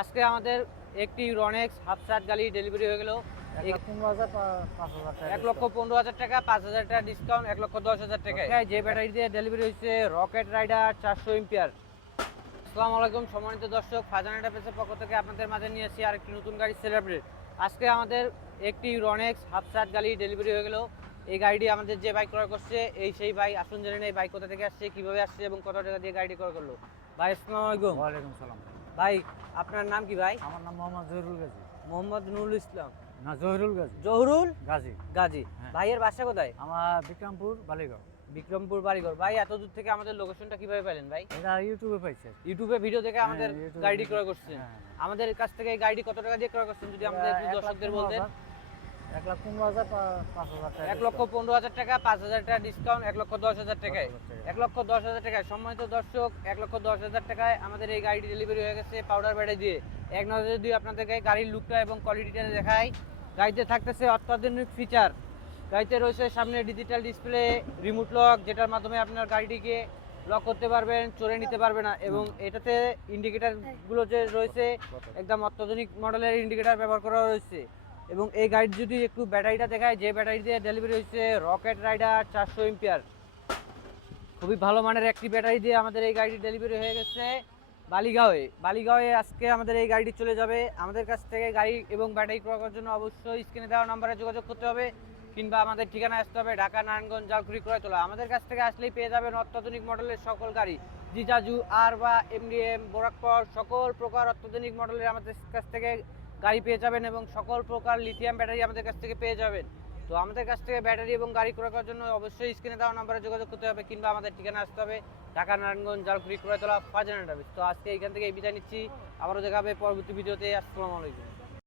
আজকে আমাদের একটি রনেক্স হাফ চার্জ গাড়ি ডেলিভারি হয়ে গেল 1,15,000 টাকা, 5,000 টাকা ডিসকাউন্ট, 1,10,000 টাকা। যে ব্যাটারি দিয়ে ডেলিভারি হয়েছে রকেট রাইডার 400 এম্পিয়ার। আসসালামু আলাইকুম সম্মানিত দর্শক, ফাজান এন্টারপ্রাইজের পক্ষ থেকে আপনাদের মাঝে নিয়ে এসেছি আরেকটি নতুন গাড়ি সেলিব্রেট। আজকে আমাদের একটি রনেক্স হাফ চার্জ গাড়ি ডেলিভারি হয়ে গেল। এই গাড়িটি আমাদের যে বাইক ক্রয় করছে সেই ভাই। আসুন জেনে নেই বাইক কোথা থেকে আসছে, কিভাবে আসছে এবং কত টাকা দিয়ে গাড়িটি ক্রয় করলো। ভাই আসসালামু আলাইকুম। ওয়ালাইকুম সালাম। ভাই আপনার নাম কি ভাই? আমার নাম মোহাম্মদ জহিরুল গাজী। মোহাম্মদ নুরুল ইসলাম। না, জহিরুল গাজী। জহুরুল গাজী। গাজী। হ্যাঁ। ভাইয়ের বাসা কোথায়? আমার বিক্রমপুর বালিগড়। বিক্রমপুর বাড়িঘর। ভাই এত দূর থেকে আমাদের লোকেশনটা কিভাবে পেলেন ভাই? এটা ইউটিউবে পাইছে। ইউটিউবে ভিডিও দেখে আমাদের ইউটিউবে গাড়িটি ক্রয় করছেন। হ্যাঁ। আমাদের কাছ থেকে এই গাড়িটি কত টাকা দিয়ে ক্রয় করছেন যদি আমাদের একটু দর্শকদের বলতেন। 1,15,000 টাকা। 1,15,000 টাকা, 5,000 টাকা ডিসকাউন্ট, 1,10,000 টাকায়। 1,10,000 টাকায় সম্মানিত দর্শক, 1,10,000 টাকায় আমাদের এই গাড়িটি ডেলিভারি হয়ে গেছে পাউডার ব্যাটারি দিয়ে। এক নজরে দিয়ে আপনাদেরকে গাড়ির লুকটা এবং কোয়ালিটিটা দেখাই। গাড়িতে থাকতেছে অত্যাধুনিক ফিচার। গাড়িতে রয়েছে সামনে ডিজিটাল ডিসপ্লে, রিমোট লক, যেটার মাধ্যমে আপনার গাড়িটিকে লক করতে পারবেন, চড়ে নিতে পারবে না। এবং এটাতে ইন্ডিকেটারগুলো যে রয়েছে একদম অত্যাধুনিক মডেলের ইন্ডিকেটার ব্যবহার করা রয়েছে। এবং এই গাড়ি যদি একটু ব্যাটারিটা দেখায়, যে ব্যাটারি দিয়ে ডেলিভারি হয়েছে রকেট রাইডার 400 এম্পিয়ার, খুবই ভালো মানের একটি ব্যাটারি দিয়ে আমাদের এই গাড়িটি ডেলিভারি হয়ে গেছে বালিগাঁওয়ে আজকে আমাদের এই গাড়িটি চলে যাবে। আমাদের কাছ থেকে গাড়ি এবং ব্যাটারি ক্রয় করার জন্য অবশ্যই স্ক্রিনে দেওয়া নম্বরে যোগাযোগ করতে হবে, কিংবা আমাদের ঠিকানা আসতে হবে ঢাকা, নারায়ণগঞ্জ, জালকুড়ি, ক্রয়তলা। আমাদের কাছ থেকে আসলেই পেয়ে যাবেন অত্যাধুনিক মডেলের সকল গাড়ি, জিজাজু, আর বা এমডিএম, বোরাকপর, সকল প্রকার অত্যাধুনিক মডেলের আমাদের কাছ থেকে গাড়ি পেয়ে যাবেন এবং সকল প্রকার লিথিয়াম ব্যাটারি আমাদের কাছ থেকে পেয়ে যাবেন। তো আমাদের কাছ থেকে ব্যাটারি এবং গাড়ি ক্রয় করার জন্য অবশ্যই স্ক্রিনে দেওয়া নম্বরে যোগাযোগ করতে হবে, কিংবা আমাদের ঠিকানা আসতে হবে ঢাকা, নারায়ণগঞ্জ, জালকুড়ি, ক্রয়তলা, ফাজান এন্টারপ্রাইজ। তো আজকে এইখান থেকে বিদায় নিচ্ছি, আবারও দেখা হবে পরবর্তী ভিডিওতে। আসসালামু আলাইকুম।